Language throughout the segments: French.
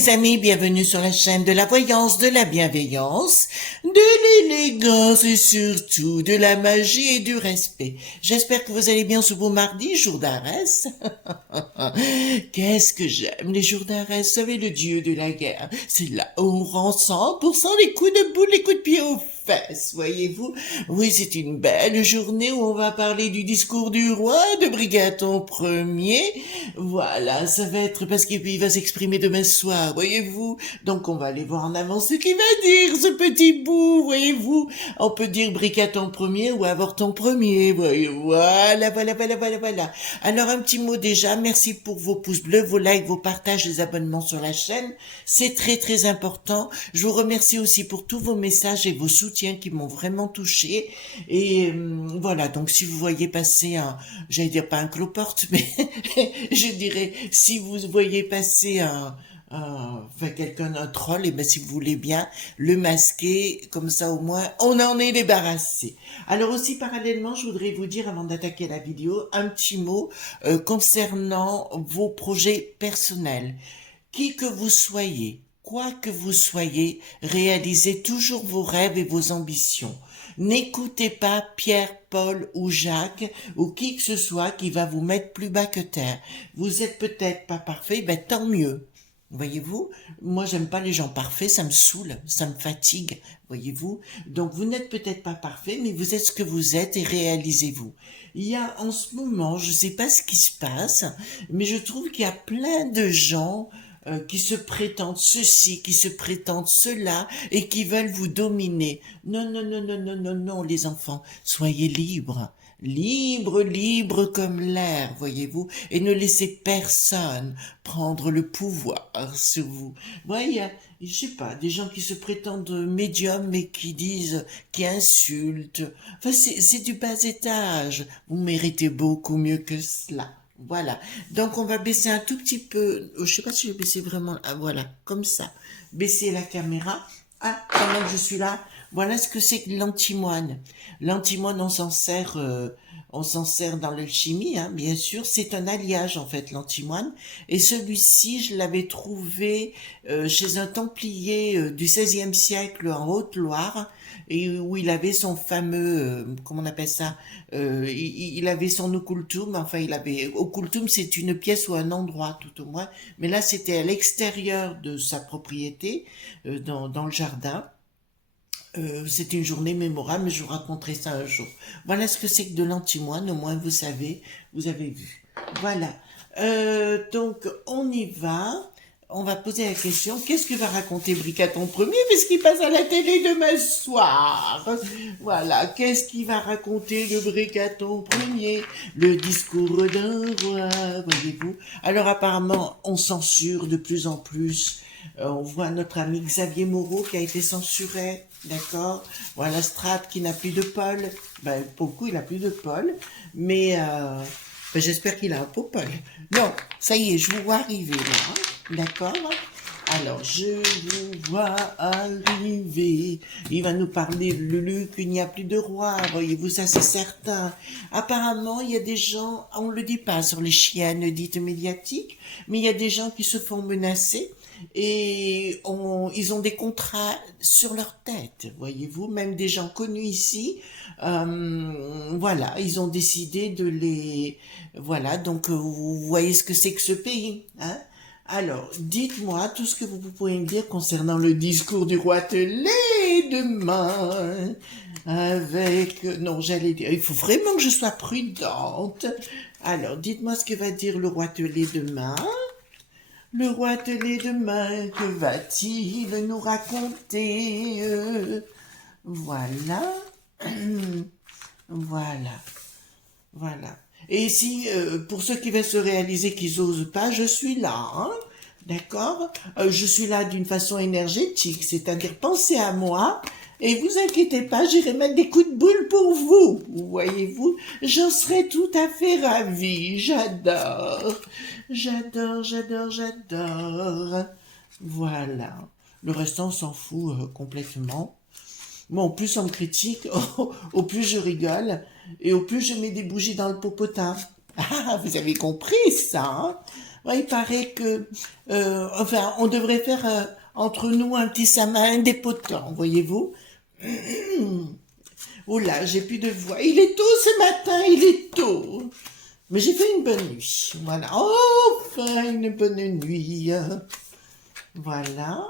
mes amis, bienvenue sur la chaîne de la voyance, de la bienveillance, de l'élégance et surtout de la magie et du respect. J'espère que vous allez bien ce beau mardi, jour d'Arès. Qu'est-ce que j'aime les jours d'Arès, vous savez, le dieu de la guerre. C'est là où on rend 100% les coups de boule, les coups de pied aux fesses, voyez-vous. Oui, c'est une belle journée où on va parler du discours du roi de Brigaton Ier. Voilà, ça va être parce qu'il va s'exprimer demain soir, voyez-vous. Donc on va aller voir en avance ce qu'il va dire, ce petit bout, voyez-vous. On peut dire Brigaton Ier ou Avorton Ier, voyez-vous. Voilà. Alors un petit mot déjà, merci pour vos pouces bleus, vos likes, vos partages, les abonnements sur la chaîne. C'est très très important. Je vous remercie aussi pour tous vos messages et vos soutiens qui m'ont vraiment touché. Et voilà, donc si vous voyez passer j'allais dire pas un cloporte, mais je dirais, si vous voyez passer un troll, et ben si vous voulez bien le masquer, comme ça au moins on en est débarrassé. Alors aussi parallèlement, je voudrais vous dire avant d'attaquer la vidéo un petit mot concernant vos projets personnels. Qui que vous soyez, quoi que vous soyez, réalisez toujours vos rêves et vos ambitions. N'écoutez pas Pierre, Paul ou Jacques ou qui que ce soit qui va vous mettre plus bas que terre. Vous êtes peut-être pas parfait, ben tant mieux. Voyez-vous, moi j'aime pas les gens parfaits, ça me saoule, ça me fatigue, voyez-vous. Donc vous n'êtes peut-être pas parfait, mais vous êtes ce que vous êtes et réalisez-vous. Il y a en ce moment, je sais pas ce qui se passe, mais je trouve qu'il y a plein de gens qui se prétendent ceci, qui se prétendent cela et qui veulent vous dominer. Non, les enfants, soyez libres. Libre comme l'air, voyez-vous, et ne laissez personne prendre le pouvoir sur vous. Voyez, je sais pas, des gens qui se prétendent médiums mais qui insultent. Enfin, c'est du bas étage. Vous méritez beaucoup mieux que cela. Voilà. Donc, on va baisser un tout petit peu. Je sais pas si je vais baisser vraiment. Ah, voilà. Comme ça. Baisser la caméra. Ah, pendant que je suis là. Voilà ce que c'est que l'antimoine. L'antimoine, on s'en sert dans l'alchimie, hein, bien sûr. C'est un alliage, en fait, l'antimoine. Et celui-ci, je l'avais trouvé chez un templier du XVIe siècle en Haute-Loire, et où il avait son fameux, comment on appelle ça, il avait son occultum, enfin occultum c'est une pièce ou un endroit tout au moins, mais là c'était à l'extérieur de sa propriété, dans le jardin. C'était une journée mémorable, mais je vous raconterai ça un jour. Voilà ce que c'est que de l'antimoine, au moins vous savez, vous avez vu. Voilà. Donc on y va. On va poser la question, qu'est-ce que va raconter Brigaton Ier puisqu'il passe à la télé demain soir? Voilà, qu'est-ce qu'il va raconter le Brigaton Ier? Le discours d'un roi, voyez-vous. Alors apparemment, on censure de plus en plus. On voit notre ami Xavier Moreau qui a été censuré, d'accord? Voilà Strat qui n'a plus de Paul. Ben, pour le coup, il n'a plus de Paul, mais ben, j'espère qu'il a un pot Paul. Non, ça y est, je vous vois arriver là. D'accord? Alors, je vous vois arriver. Il va nous parler de Luc, il n'y a plus de roi. Voyez-vous, ça c'est certain. Apparemment, il y a des gens, on ne le dit pas sur les chiennes dites médiatiques, mais il y a des gens qui se font menacer et ils ont des contrats sur leur tête, voyez-vous, même des gens connus ici. Voilà, ils ont décidé de les... Voilà, donc vous voyez ce que c'est que ce pays, hein? Alors, dites-moi tout ce que vous pouvez me dire concernant le discours du roi Telé demain. Non, j'allais dire, il faut vraiment que je sois prudente. Alors, dites-moi ce que va dire le roi Telé demain. Le roi Telé demain, que va-t-il nous raconter? Voilà. Voilà. Et si, pour ceux qui veulent se réaliser qu'ils osent pas, je suis là, hein, d'accord? Je suis là d'une façon énergétique, c'est-à-dire pensez à moi, et vous inquiétez pas, j'irai mettre des coups de boule pour vous, voyez-vous? J'en serais tout à fait ravie, j'adore. Voilà. Le restant, on s'en fout complètement. Bon, au plus on me critique, au plus je rigole, et au plus je mets des bougies dans le popotin. Ah, vous avez compris ça, hein? Ouais, il paraît que, enfin, on devrait faire entre nous un petit Saint-Marin indépotent, voyez-vous. Oh là, j'ai plus de voix. Il est tôt ce matin, il est tôt. Mais j'ai fait une bonne nuit. Voilà. Enfin, une bonne nuit. Voilà.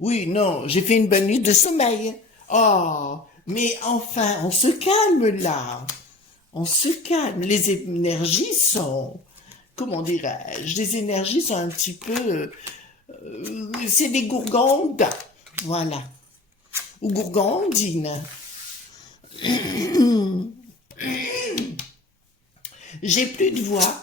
Oui, non, j'ai fait une bonne nuit de sommeil. Oh, mais enfin, on se calme là. On se calme. Les énergies sont, comment dirais-je, les énergies sont un petit peu, c'est des gourgandes. Voilà. Ou gourgandines. J'ai plus de voix.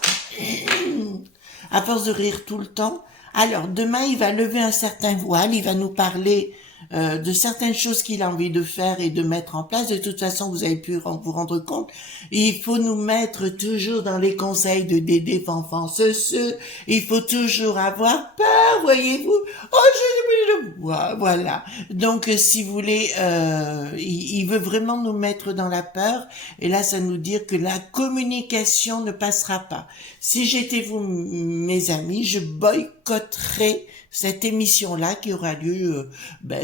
À force de rire tout le temps. Alors, demain, il va lever un certain voile, il va nous parler de certaines choses qu'il a envie de faire et de mettre en place. De toute façon, vous avez pu vous rendre compte, il faut nous mettre toujours dans les conseils de Dédé Fanfan ce. Il faut toujours avoir peur, voyez-vous. Oh, voilà. Donc, si vous voulez, il veut vraiment nous mettre dans la peur. Et là, ça nous dit que la communication ne passera pas. Si j'étais vous, mes amis, je boycotterais cette émission-là qui aura lieu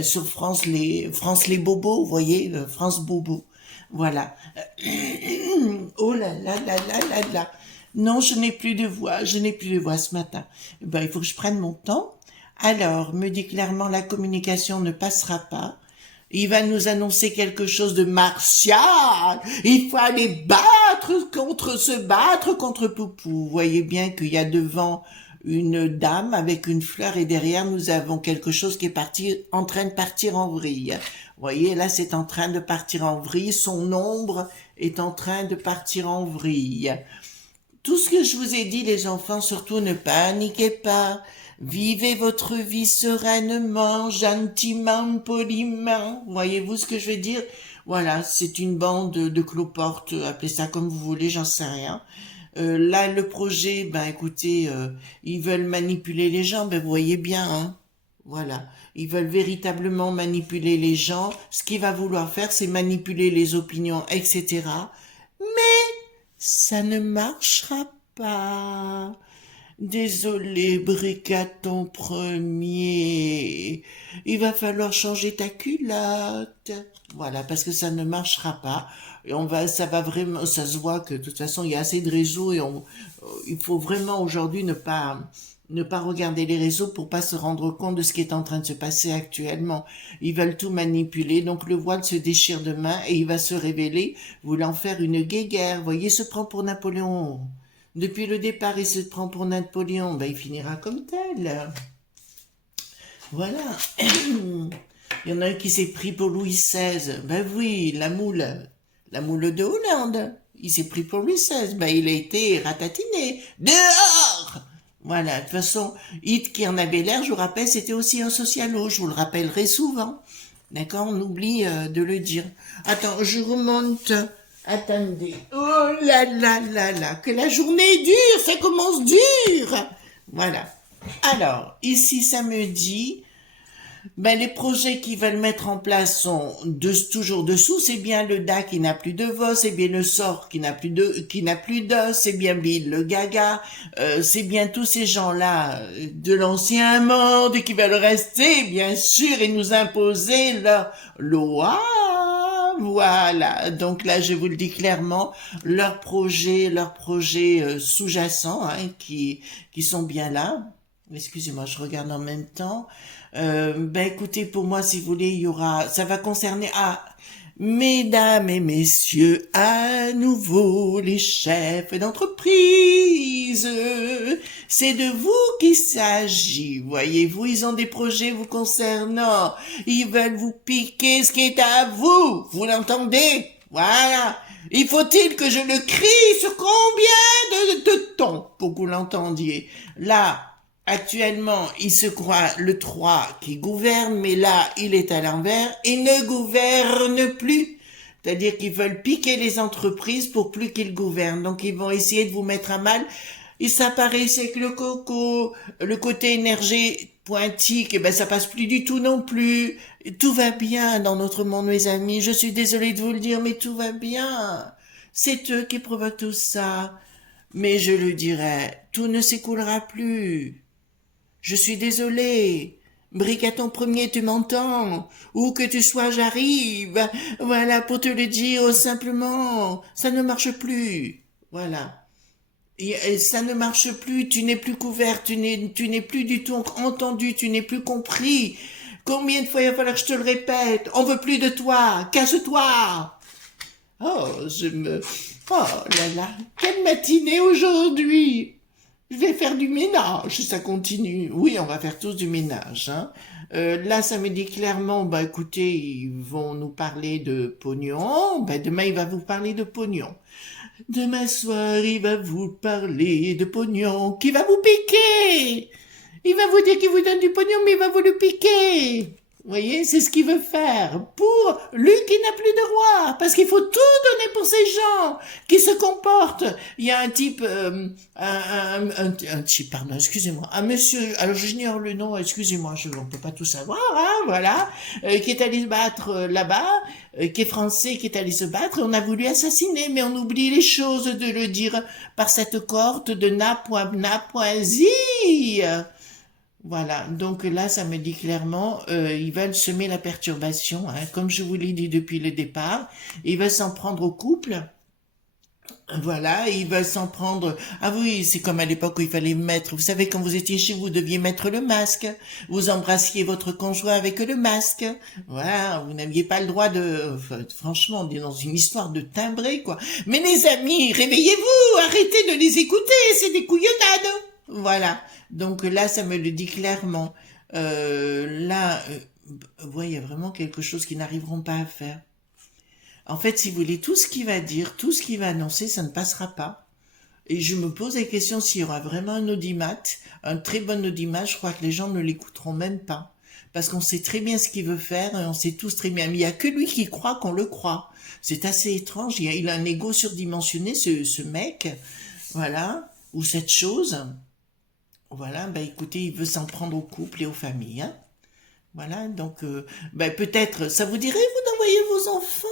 sur France les Bobos, vous voyez, France Bobo. Voilà. Oh là là là là là là. Non, je n'ai plus de voix, je n'ai plus de voix ce matin. Il faut que je prenne mon temps. Alors, me dit clairement, la communication ne passera pas. Il va nous annoncer quelque chose de martial. Il faut aller se battre contre Poupou. Vous voyez bien qu'il y a devant une dame avec une fleur et derrière nous avons quelque chose qui est en train de partir en vrille. Vous voyez, là c'est en train de partir en vrille. Son ombre est en train de partir en vrille. Tout ce que je vous ai dit, les enfants, surtout ne paniquez pas. Vivez votre vie sereinement, gentiment, poliment. Voyez-vous ce que je veux dire? Voilà, c'est une bande de cloportes, appelez ça comme vous voulez, j'en sais rien. Là, le projet, écoutez, ils veulent manipuler les gens, vous voyez bien, hein. Voilà, ils veulent véritablement manipuler les gens. Ce qu'il va vouloir faire, c'est manipuler les opinions, etc. Ça ne marchera pas. Désolé, Bricaton premier. Il va falloir changer ta culotte. Voilà, parce que ça ne marchera pas. Et ça va vraiment, ça se voit que de toute façon, il y a assez de réseaux et il faut vraiment aujourd'hui ne pas regarder les réseaux pour pas se rendre compte de ce qui est en train de se passer actuellement. Ils veulent tout manipuler, donc le voile se déchire demain et il va se révéler, voulant faire une guéguerre. Vous voyez, il se prend pour Napoléon. Depuis le départ, il se prend pour Napoléon. Il finira comme tel. Voilà. Il y en a un qui s'est pris pour Louis XVI. Oui, la moule de Hollande. Il s'est pris pour Louis XVI. Il a été ratatiné. Dehors! Voilà, de toute façon, Hitler qui en avait l'air, je vous rappelle, c'était aussi un socialo, je vous le rappellerai souvent. D'accord, on oublie de le dire. Attends, je remonte. Attendez. Oh là là là là, que la journée est dure, ça commence dur. Voilà. Alors, ici, ça me dit, les projets qu'ils veulent mettre en place sont toujours dessous. C'est bien le Da qui n'a plus de voix, c'est bien le Sort qui n'a plus d'os, c'est bien Bill le Gaga, c'est bien tous ces gens-là de l'ancien monde qui veulent rester, bien sûr, et nous imposer leur loi. Voilà, donc là je vous le dis clairement, leurs projets sous-jacents qui sont bien là. Excusez-moi, je regarde en même temps. Écoutez, pour moi, si vous voulez, ça va concerner, mesdames et messieurs, à nouveau les chefs d'entreprise. C'est de vous qu'il s'agit, voyez-vous, ils ont des projets vous concernant. Ils veulent vous piquer ce qui est à vous. Vous l'entendez? Voilà. Il faut-il que je le crie sur combien de tons pour que vous l'entendiez? Là, actuellement, il se croit le 3 qui gouverne, mais là, il est à l'envers. Il ne gouverne plus. C'est-à-dire qu'ils veulent piquer les entreprises pour plus qu'ils gouvernent. Donc, ils vont essayer de vous mettre à mal. Et ça paraît, c'est que le côté énergie pointique, ça passe plus du tout non plus. Tout va bien dans notre monde, mes amis. Je suis désolée de vous le dire, mais tout va bien. C'est eux qui provoquent tout ça. Mais je le dirai, tout ne s'écoulera plus. Je suis désolé. Brigaton premier, tu m'entends? Où que tu sois, j'arrive. Voilà, pour te le dire simplement. Ça ne marche plus. Voilà. Et ça ne marche plus, tu n'es plus couvert, tu n'es plus du tout entendu, tu n'es plus compris. Combien de fois il va falloir que je te le répète? On veut plus de toi, casse-toi! Oh, oh là là, quelle matinée aujourd'hui! Je vais faire du ménage, ça continue. Oui, on va faire tous du ménage, hein. Là, ça me dit clairement, bah écoutez, ils vont nous parler de pognon. Bah demain, il va vous parler de pognon. Demain soir, il va vous parler de pognon qui va vous piquer. Il va vous dire qu'il vous donne du pognon, mais il va vous le piquer. Vous voyez, c'est ce qu'il veut faire pour lui qui n'a plus de roi, parce qu'il faut tout donner pour ces gens qui se comportent. Il y a un type, un type, pardon, excusez-moi, un monsieur, alors j'ignore le nom, excusez-moi, on peut pas tout savoir, hein, voilà, qui est allé se battre là-bas, qui est français, qui est allé se battre, et on a voulu assassiner, mais on oublie les choses de le dire par cette cohorte de na.na.zi. Voilà, donc là, ça me dit clairement, ils veulent semer la perturbation, hein, comme je vous l'ai dit depuis le départ. Ils veulent s'en prendre au couple. Voilà, ils veulent s'en prendre. Ah oui, c'est comme à l'époque où il fallait mettre. Vous savez, quand vous étiez chez vous, vous deviez mettre le masque. Vous embrassiez votre conjoint avec le masque. Voilà, vous n'aviez pas le droit de. Enfin, franchement, on est dans une histoire de timbré, quoi. Mais les amis, réveillez-vous, arrêtez de les écouter, c'est des couillonnades. Voilà. Donc là, ça me le dit clairement. Là, ouais, il y a vraiment quelque chose qu'ils n'arriveront pas à faire. En fait, si vous voulez, tout ce qu'il va dire, tout ce qu'il va annoncer, ça ne passera pas. Et je me pose la question s'il y aura vraiment un audimat, un très bon audimat, je crois que les gens ne l'écouteront même pas. Parce qu'on sait très bien ce qu'il veut faire et on sait tous très bien. Mais il n'y a que lui qui croit qu'on le croit. C'est assez étrange. Il a un ego surdimensionné, ce mec. Voilà. Ou cette chose. Voilà. Bah écoutez, il veut s'en prendre au couple et aux familles. Hein. Voilà, donc ben peut-être, ça vous dirait, vous d'envoyer vos enfants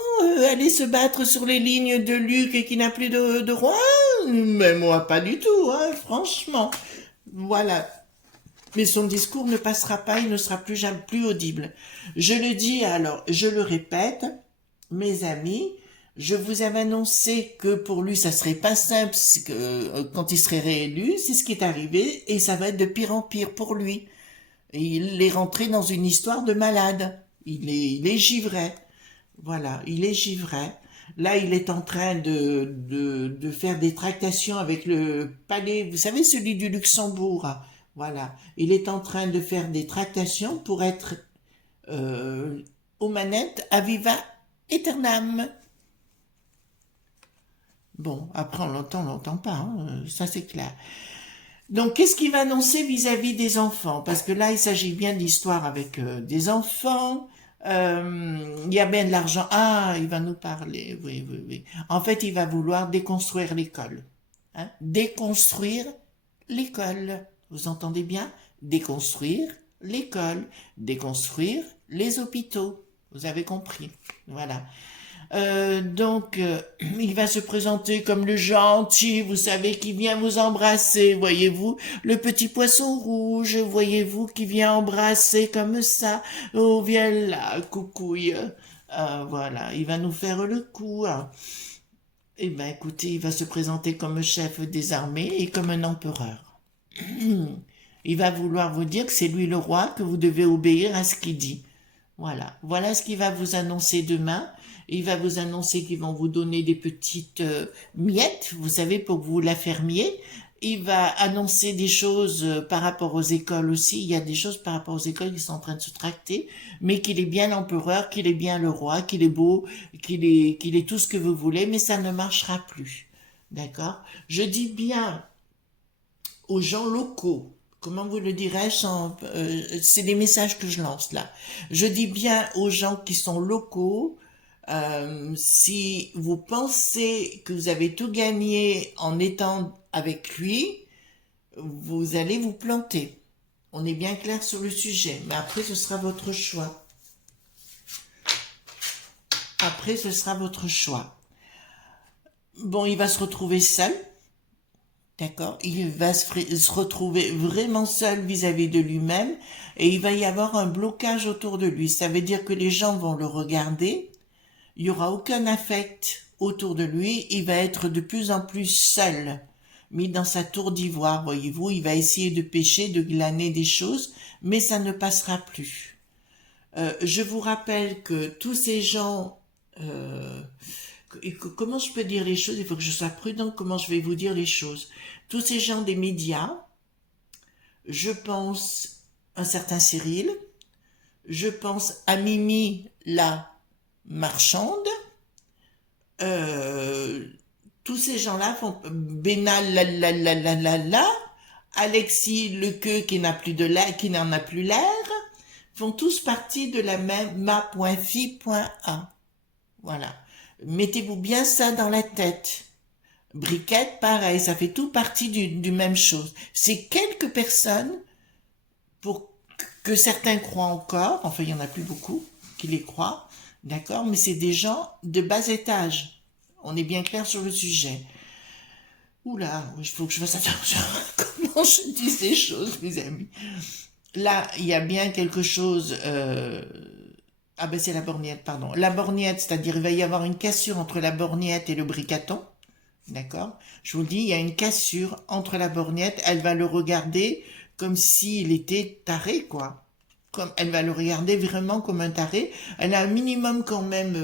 aller se battre sur les lignes de Luc qui n'a plus de roi? Mais moi, pas du tout, hein, franchement. Voilà. Mais son discours ne passera pas, il ne sera plus jamais plus audible. Je le dis alors, je le répète, mes amis, je vous avais annoncé que pour lui, ça serait pas simple quand il serait réélu, c'est ce qui est arrivé, et ça va être de pire en pire pour lui. Et il est rentré dans une histoire de malade. Il est givré. Voilà, il est givré. Là, il est en train de faire des tractations avec le palais, vous savez, celui du Luxembourg. Voilà, il est en train de faire des tractations pour être aux manettes à viva aeternam. Bon, après on l'entend pas, hein, ça c'est clair. Donc, qu'est-ce qu'il va annoncer vis-à-vis des enfants? Parce que là, il s'agit bien d'histoire avec des enfants. Il y a bien de l'argent. Ah, il va nous parler. Oui, oui, oui. En fait, il va vouloir déconstruire l'école. Hein? Déconstruire l'école. Vous entendez bien? Déconstruire l'école. Déconstruire les hôpitaux. Vous avez compris. Voilà. Donc, il va se présenter comme le gentil, vous savez, qui vient vous embrasser, voyez-vous, le petit poisson rouge, voyez-vous, qui vient embrasser comme ça. Oh, viens là, coucouille. Voilà, il va nous faire le coup. Hein. Eh ben, écoutez, il va se présenter comme chef des armées et comme un empereur. Il va vouloir vous dire que c'est lui le roi, que vous devez obéir à ce qu'il dit. Voilà, voilà ce qu'il va vous annoncer demain. Il va vous annoncer qu'ils vont vous donner des petites miettes, vous savez, pour que vous la fermiez. Il va annoncer des choses par rapport aux écoles aussi. Il y a des choses par rapport aux écoles qui sont en train de se tracter, mais qu'il est bien l'empereur, qu'il est bien le roi, qu'il est beau, qu'il est tout ce que vous voulez, mais ça ne marchera plus. D'accord? Je dis bien aux gens locaux. Comment vous le dirais-je c'est des messages que je lance là. Je dis bien aux gens qui sont locaux, si vous pensez que vous avez tout gagné en étant avec lui, vous allez vous planter. On est bien clair sur le sujet, mais après ce sera votre choix. Après ce sera votre choix. Bon, il va se retrouver seul. d'accord? Il va se retrouver vraiment seul vis-à-vis de lui-même et il va y avoir un blocage autour de lui. Ça veut dire que les gens vont le regarder, il y aura aucun affect autour de lui, il va être de plus en plus seul, mis dans sa tour d'ivoire, voyez-vous, il va essayer de pêcher, de glaner des choses, mais ça ne passera plus. Je vous rappelle que tous ces gens, comment je peux dire les choses, il faut que je sois prudent comment je vais vous dire les choses. Tous ces gens des médias, je pense un certain Cyril, je pense à Mimi la marchande, euh, tous ces gens-là font Bénal la, Alexis Lequeux qui n'a plus de l'air, qui n'en a plus l'air, font tous partie de la même ma.fi.a. Voilà. Mettez-vous bien ça dans la tête. Briquette, pareil, ça fait tout partie du même chose. C'est quelques personnes pour que certains croient encore, enfin il y en a plus beaucoup qui les croient, d'accord, mais c'est des gens de bas étage. On est bien clair sur le sujet. Oula, il faut que je fasse attention à comment je dis ces choses, mes amis. Là, il y a bien quelque chose. Ah ben c'est la borgnette, pardon. La borgnette, c'est-à-dire il va y avoir une cassure entre la borgnette et le bricaton. D'accord? Je vous le dis, il y a une cassure entre la borgnette. Elle va le regarder comme s'il était taré, quoi. Comme, elle va le regarder vraiment comme un taré. Elle a un minimum quand même.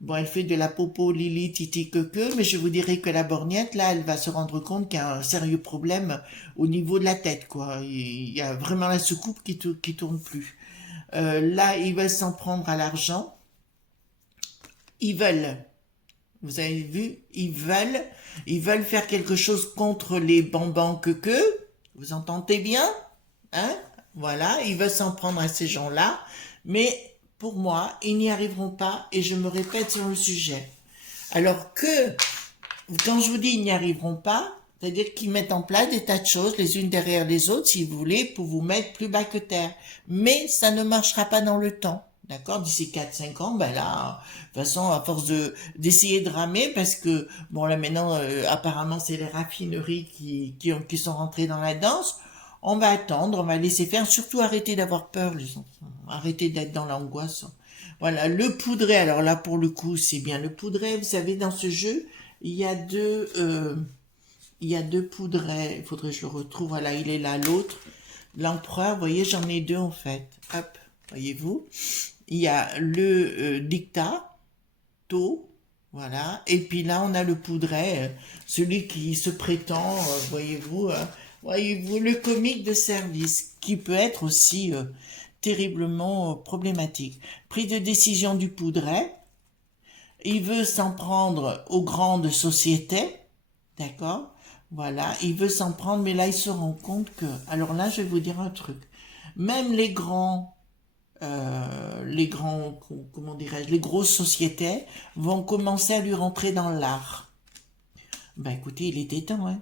Bon, elle fait de la popo, lili, titi, que, mais je vous dirais que la borgnette, là, elle va se rendre compte qu'il y a un sérieux problème au niveau de la tête, quoi. Il y a vraiment la soucoupe qui tourne plus. Là, ils veulent s'en prendre à l'argent. Ils veulent, vous avez vu, ils veulent faire quelque chose contre les bambans que. Vous entendez bien? Hein? Voilà, ils veulent s'en prendre à ces gens-là. Mais pour moi, ils n'y arriveront pas et je me répète sur le sujet. Alors que, quand je vous dis ils n'y arriveront pas, c'est-à-dire qu'ils mettent en place des tas de choses les unes derrière les autres, si vous voulez, pour vous mettre plus bas que terre. Mais ça ne marchera pas dans le temps. D'accord? D'ici 4-5 ans, ben là, de toute façon, à force d'essayer de ramer, parce que, bon, là maintenant, apparemment, c'est les raffineries qui sont rentrées dans la danse, on va attendre, on va laisser faire, surtout arrêter d'avoir peur, les enfants. Arrêter d'être dans l'angoisse. Voilà, le poudret, alors là, pour le coup, c'est bien le poudret. Vous savez, dans ce jeu, il y a deux poudrets. Il faudrait que je le retrouve. Voilà, il est là, l'autre. L'empereur, vous voyez, j'en ai deux, en fait. Hop, voyez-vous. Il y a le dictato, voilà. Et puis là, on a le poudret, celui qui se prétend, voyez-vous, le comique de service, qui peut être aussi terriblement problématique. Prise de décision du poudret, il veut s'en prendre aux grandes sociétés, d'accord? Voilà, il veut s'en prendre, mais là, il se rend compte que, alors là, je vais vous dire un truc, même comment dirais-je, les grosses sociétés vont commencer à lui rentrer dans l'art. Ben écoutez, il était temps, hein.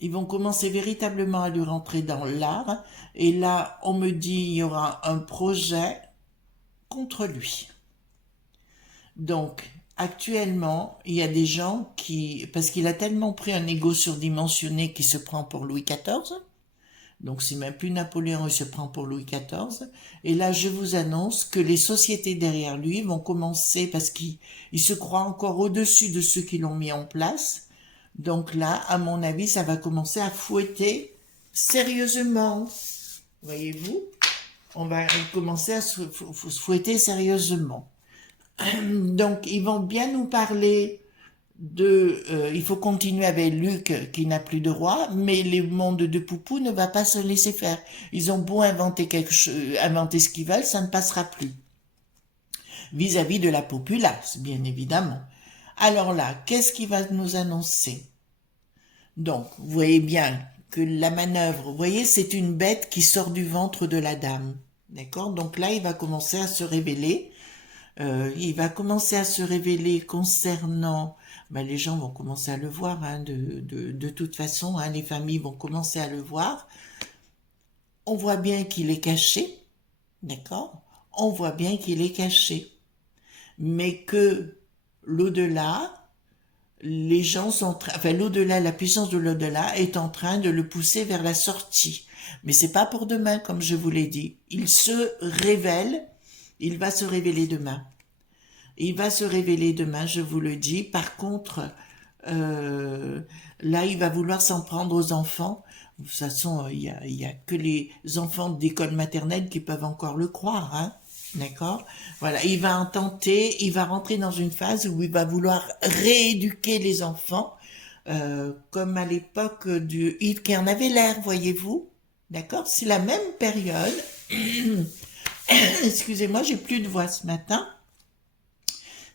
Ils vont commencer véritablement à lui rentrer dans l'art. Et là, on me dit, il y aura un projet contre lui. Donc, actuellement, il y a des gens parce qu'il a tellement pris un ego surdimensionné qu'il se prend pour Louis XIV, donc c'est même plus Napoléon, il se prend pour Louis XIV. Et là, je vous annonce que les sociétés derrière lui vont commencer, parce qu'il se croit encore au-dessus de ceux qui l'ont mis en place. Donc là, à mon avis, ça va commencer à fouetter sérieusement. Voyez-vous? On va commencer à se fouetter sérieusement. Donc, ils vont bien nous parler il faut continuer avec Luc qui n'a plus de roi, mais le monde de Poupou ne va pas se laisser faire. Ils ont beau inventer quelque chose, inventer ce qu'ils veulent, ça ne passera plus. Vis-à-vis de la populace, bien évidemment. Alors là, qu'est-ce qu'il va nous annoncer? Donc, vous voyez bien que la manœuvre, vous voyez, c'est une bête qui sort du ventre de la dame. D'accord? Donc là, il va commencer à se révéler. Il va commencer à se révéler concernant, ben les gens vont commencer à le voir, hein, de toute façon, hein, les familles vont commencer à le voir. On voit bien qu'il est caché, d'accord? On voit bien qu'il est caché, mais que l'au-delà, les gens sont, enfin l'au-delà, la puissance de l'au-delà est en train de le pousser vers la sortie. Mais c'est pas pour demain, comme je vous l'ai dit. Il se révèle, il va se révéler demain. Il va se révéler demain, je vous le dis. Par contre, euh, là, il va vouloir s'en prendre aux enfants. De toute façon, il y a que les enfants d'école maternelle qui peuvent encore le croire, hein. D'accord? Voilà, il va en tenter, il va rentrer dans une phase où il va vouloir rééduquer les enfants, comme à l'époque du Hit qui en avait l'air, voyez-vous? D'accord? C'est la même période. Excusez-moi, j'ai plus de voix ce matin.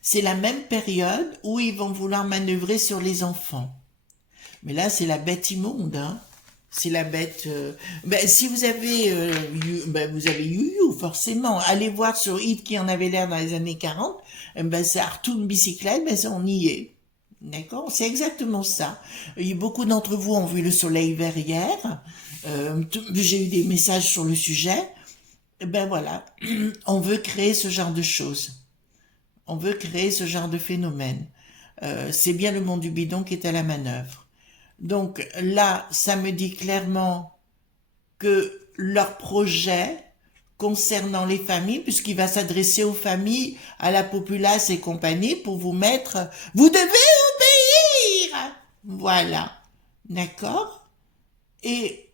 C'est la même période où ils vont vouloir manœuvrer sur les enfants. Mais là, c'est la bête immonde, hein. C'est la bête. Ben, si vous avez, ben, vous avez You, forcément. Allez voir sur Hit qui en avait l'air dans les années 40. Ben, c'est Artoon bicyclette, ben, on y est. D'accord? C'est exactement ça. Beaucoup d'entre vous ont vu le soleil vert hier. J'ai eu des messages sur le sujet. Ben voilà. On veut créer ce genre de choses. On veut créer ce genre de phénomène. C'est bien le monde du bidon qui est à la manœuvre. Donc là, ça me dit clairement que leur projet concernant les familles, puisqu'il va s'adresser aux familles, à la populace et compagnie, pour vous mettre, vous devez obéir! Voilà. D'accord? Et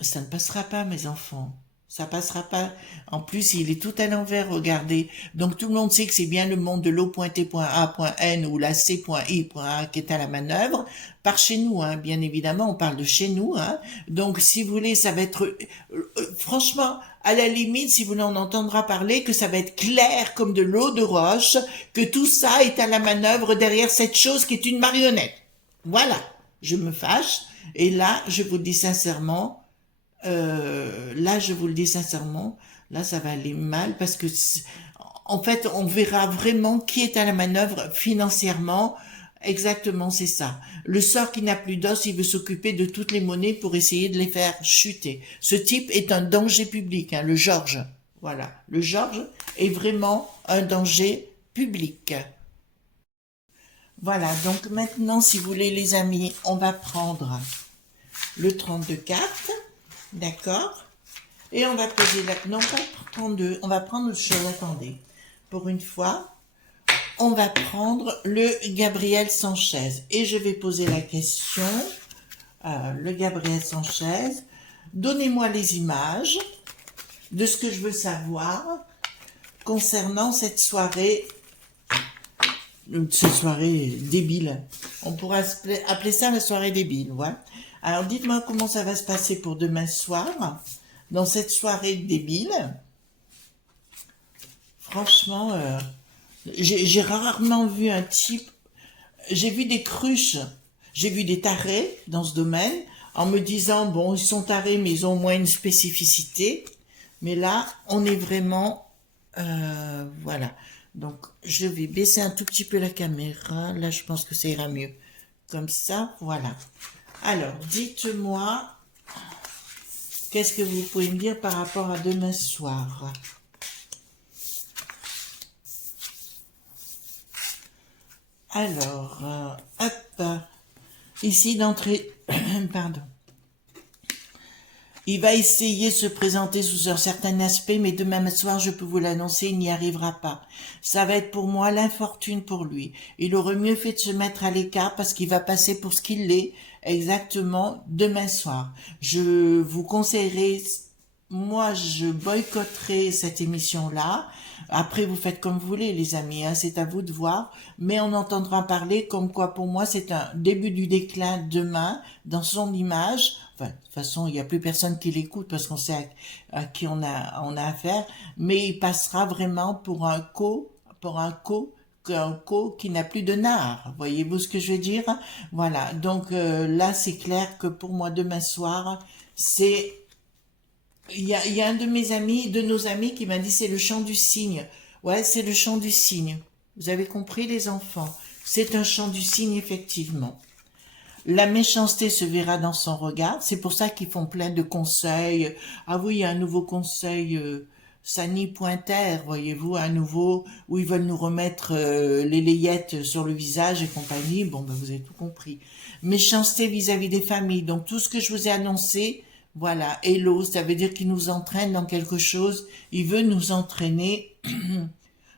ça ne passera pas, mes enfants. Ça passera pas. En plus, il est tout à l'envers, regardez. Donc tout le monde sait que c'est bien le monde de l'O.T.A.N ou la C.I.A qui est à la manœuvre. Par chez nous, hein, bien évidemment, on parle de chez nous. Hein. Donc si vous voulez, ça va être... franchement, à la limite, si vous voulez, on entendra parler que ça va être clair comme de l'eau de roche, que tout ça est à la manœuvre derrière cette chose qui est une marionnette. Voilà. Je me fâche. Et là, je vous le dis sincèrement... là, je vous le dis sincèrement, là, ça va aller mal parce que, en fait, on verra vraiment qui est à la manœuvre financièrement. Exactement, c'est ça. Le sort qui n'a plus d'os, il veut s'occuper de toutes les monnaies pour essayer de les faire chuter. Ce type est un danger public, hein, le Georges. Voilà. Le Georges est vraiment un danger public. Voilà. Donc maintenant, si vous voulez, les amis, on va prendre le 32 cartes. D'accord? Et on va poser la... Non, pas 32. On va prendre autre chose. Attendez. Pour une fois, on va prendre le Gabriel Sanchez. Et je vais poser la question. Le Gabriel Sanchez. Donnez-moi les images de ce que je veux savoir concernant cette soirée débile. On pourra appeler ça la soirée débile, ouais. Alors, dites-moi comment ça va se passer pour demain soir, dans cette soirée débile. Franchement, j'ai rarement vu un type... J'ai vu des cruches, j'ai vu des tarés dans ce domaine, en me disant, bon, ils sont tarés, mais ils ont au moins une spécificité. Mais là, on est vraiment... voilà. Donc, je vais baisser un tout petit peu la caméra. Là, je pense que ça ira mieux. Comme ça, voilà. Alors, dites-moi, qu'est-ce que vous pouvez me dire par rapport à demain soir? Alors, hop, ici d'entrée, pardon. Il va essayer de se présenter sous un certain aspect, mais demain soir, je peux vous l'annoncer, il n'y arrivera pas. Ça va être pour moi l'infortune pour lui. Il aurait mieux fait de se mettre à l'écart parce qu'il va passer pour ce qu'il est exactement demain soir. Je vous conseillerais, moi, je boycotterai cette émission-là. Après, vous faites comme vous voulez, les amis, hein, c'est à vous de voir. Mais on entendra parler comme quoi, pour moi, c'est un début du déclin demain, dans son image. Enfin, de toute façon, il n'y a plus personne qui l'écoute parce qu'on sait à qui on a affaire. Mais il passera vraiment pour un qui n'a plus de nard. Voyez-vous ce que je veux dire? Voilà. Donc là, c'est clair que pour moi, demain soir, c'est... Il y a un de nos amis qui m'a dit c'est le chant du cygne. Ouais, c'est le chant du cygne. Vous avez compris, les enfants? C'est un chant du cygne, effectivement. La méchanceté se verra dans son regard. C'est pour ça qu'ils font plein de conseils. Ah oui, il y a un nouveau conseil Sani Pointer, voyez-vous, à nouveau, où ils veulent nous remettre les layettes sur le visage et compagnie. Bon, ben, vous avez tout compris. Méchanceté vis-à-vis des familles. Donc, tout ce que je vous ai annoncé, voilà. Hello, ça veut dire qu'il nous entraîne dans quelque chose. Il veut nous entraîner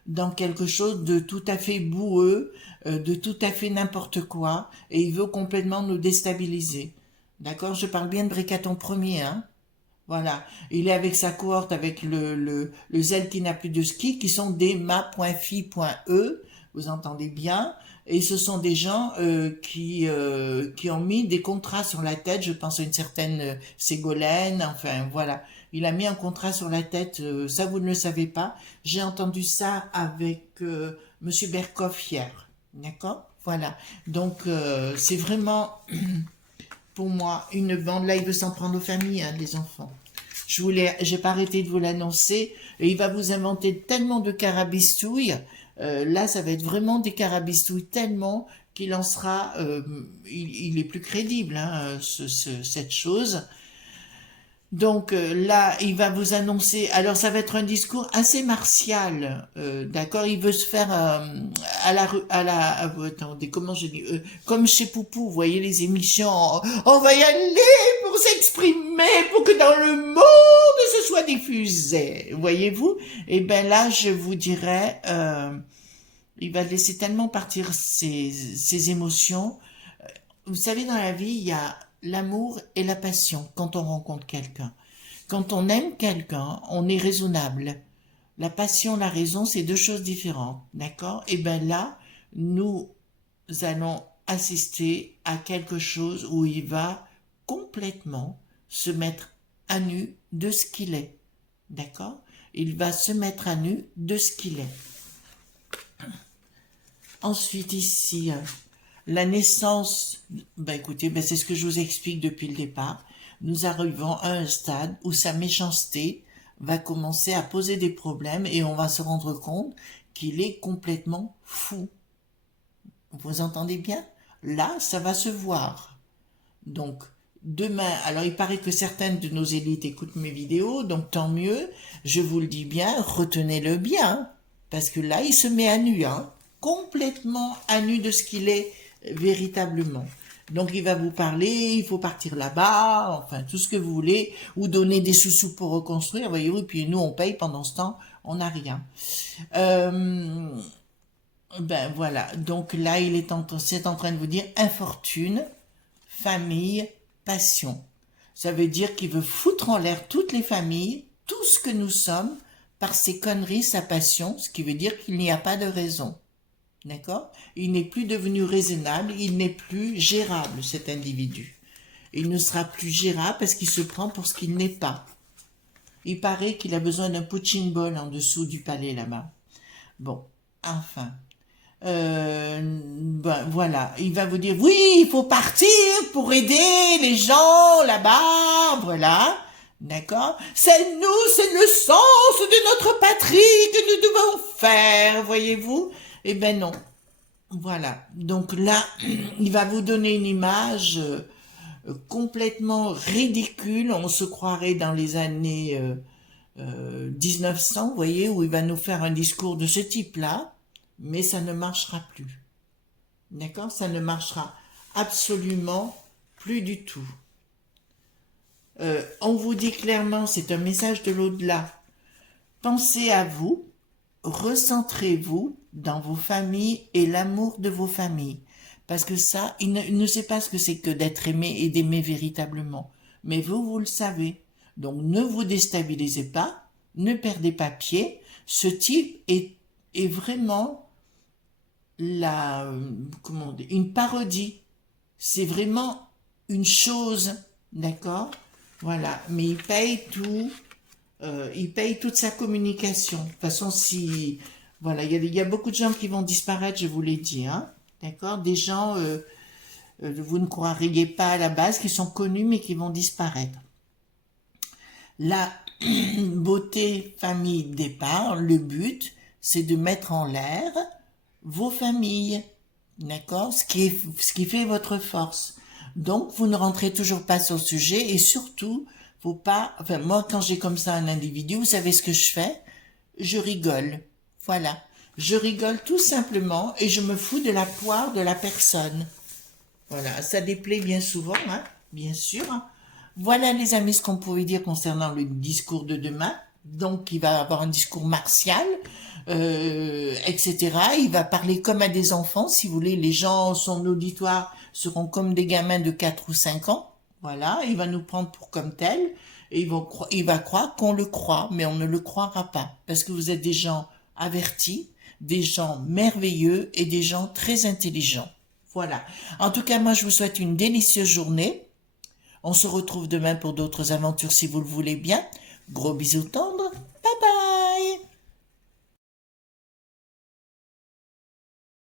dans quelque chose de tout à fait boueux, de tout à fait n'importe quoi, et il veut complètement nous déstabiliser. D'accord? Je parle bien de Bricaton premier, hein? Voilà. Il est avec sa cohorte, avec le zèle qui n'a plus de ski, qui sont des ma.fi.e, vous entendez bien, et ce sont des gens qui ont mis des contrats sur la tête, je pense à une certaine Ségolène, enfin voilà. Il a mis un contrat sur la tête, ça vous ne le savez pas. J'ai entendu ça avec Monsieur Berkoff hier, d'accord? Voilà. Donc c'est vraiment pour moi une bande. Là, il veut s'en prendre aux familles, hein, les enfants. J'ai pas arrêté de vous l'annoncer. Et il va vous inventer tellement de carabistouilles. Là, ça va être vraiment des carabistouilles tellement qu'il en sera, il est plus crédible, hein, cette chose. Donc là, il va vous annoncer. Alors, ça va être un discours assez martial, d'accord. Il veut se faire attendez, comment je dis, comme chez Poupou, vous voyez les émissions. On va y aller pour s'exprimer, pour que dans le monde ce soit diffusé. Voyez-vous? Et ben là, je vous dirais, il va laisser tellement partir ses émotions. Vous savez, dans la vie, il y a l'amour et la passion quand on rencontre quelqu'un. Quand on aime quelqu'un, on est raisonnable. La passion, la raison, c'est deux choses différentes, d'accord? Et ben là, nous allons assister à quelque chose où il va complètement se mettre à nu de ce qu'il est, d'accord? Il va se mettre à nu de ce qu'il est. Ensuite, ici, la naissance, ben écoutez, ben c'est ce que je vous explique depuis le départ. Nous arrivons à un stade où sa méchanceté va commencer à poser des problèmes et on va se rendre compte qu'il est complètement fou. Vous entendez bien? Là, ça va se voir. Donc, demain, alors il paraît que certaines de nos élites écoutent mes vidéos, donc tant mieux, je vous le dis bien, retenez-le bien, parce que là, il se met à nu, hein, complètement à nu de ce qu'il est véritablement. Donc il va vous parler, il faut partir là-bas, enfin tout ce que vous voulez, ou donner des sous-sous pour reconstruire, voyez-vous, et puis nous on paye pendant ce temps, on n'a rien. Ben voilà, donc là c'est en train de vous dire infortune, famille, passion. Ça veut dire qu'il veut foutre en l'air toutes les familles, tout ce que nous sommes, par ses conneries, sa passion, ce qui veut dire qu'il n'y a pas de raison. D'accord? Il n'est plus devenu raisonnable, il n'est plus gérable, cet individu. Il ne sera plus gérable parce qu'il se prend pour ce qu'il n'est pas. Il paraît qu'il a besoin d'un punching ball en dessous du palais là-bas. Bon, enfin. Ben voilà, il va vous dire, oui, il faut partir pour aider les gens là-bas, voilà. D'accord? C'est nous, c'est le sens de notre patrie que nous devons faire, voyez-vous? Eh ben non. Voilà. Donc là, il va vous donner une image complètement ridicule. On se croirait dans les années 1900, vous voyez, où il va nous faire un discours de ce type-là, mais ça ne marchera plus. D'accord? Ça ne marchera absolument plus du tout. On vous dit clairement, c'est un message de l'au-delà. Pensez à vous, recentrez-vous dans vos familles et l'amour de vos familles. Parce que ça, il ne sait pas ce que c'est que d'être aimé et d'aimer véritablement. Mais vous, vous le savez. Donc ne vous déstabilisez pas, ne perdez pas pied. Ce type est vraiment une parodie. C'est vraiment une chose, d'accord? Voilà, mais il paye tout. Il paye toute sa communication. De toute façon, si... Voilà, il y a beaucoup de gens qui vont disparaître, je vous l'ai dit, hein. D'accord? Des gens, vous ne croiriez pas à la base, qui sont connus, mais qui vont disparaître. La beauté famille départ, le but, c'est de mettre en l'air vos familles. D'accord? Ce qui fait votre force. Donc, vous ne rentrez toujours pas sur le sujet et surtout, Faut pas, enfin, moi, quand j'ai comme ça un individu, vous savez ce que je fais? Je rigole. Voilà. Je rigole tout simplement et je me fous de la poire de la personne. Voilà. Ça déplaît bien souvent, hein, bien sûr. Voilà, les amis, ce qu'on pouvait dire concernant le discours de demain. Donc, il va avoir un discours martial, etc. Il va parler comme à des enfants, si vous voulez. Les gens, son auditoire, seront comme des gamins de 4 ou 5 ans. Voilà, il va nous prendre pour comme tel. Et il va croire qu'on le croit, mais on ne le croira pas. Parce que vous êtes des gens avertis, des gens merveilleux et des gens très intelligents. Voilà. En tout cas, moi, je vous souhaite une délicieuse journée. On se retrouve demain pour d'autres aventures si vous le voulez bien. Gros bisous,